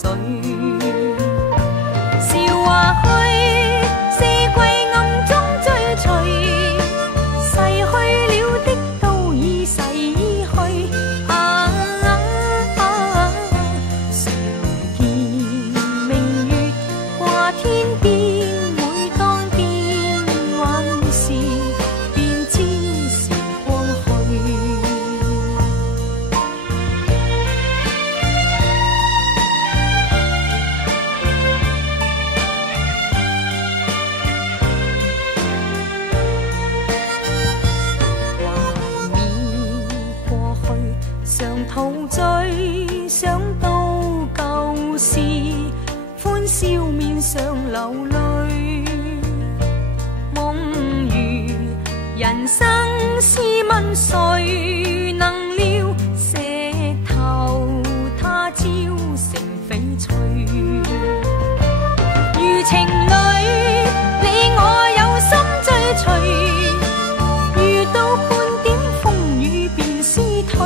水。韶華去，四季暗中追隨，逝去了的都已逝去。常見明月掛天邊，每當變幻時，便知時光去。常陶醉，想到舊事，歡笑面上流淚。夢如人生試問誰能料，石頭他朝成翡翠。如情侶，你我有心追隨，遇到半點風雨便思退。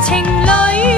情侶。